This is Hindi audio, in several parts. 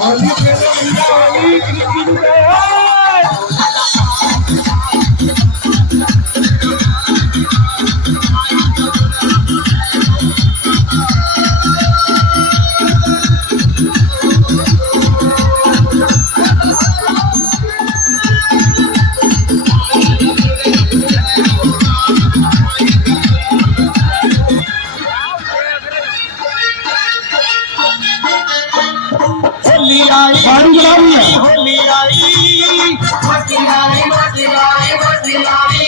होली खेलो भैया होली कृष्ण जय। होली आई गाड़ी चला रही है। होली आई मस्ती आई मस्ती आई मस्ती आई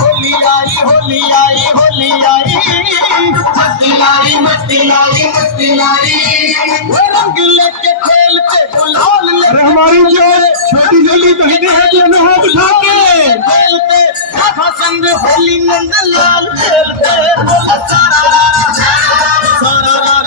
होली आई होली आई होली आई मस्ती आई मस्ती आई मस्ती आई वो रंग लेके खेलते गुलाल अरे हमारी जो छोटी छोटी बहनें हैं दोनों हाथ उठा के खेलते राधा संग होली नंदलाल खेलते बोला सारा सारा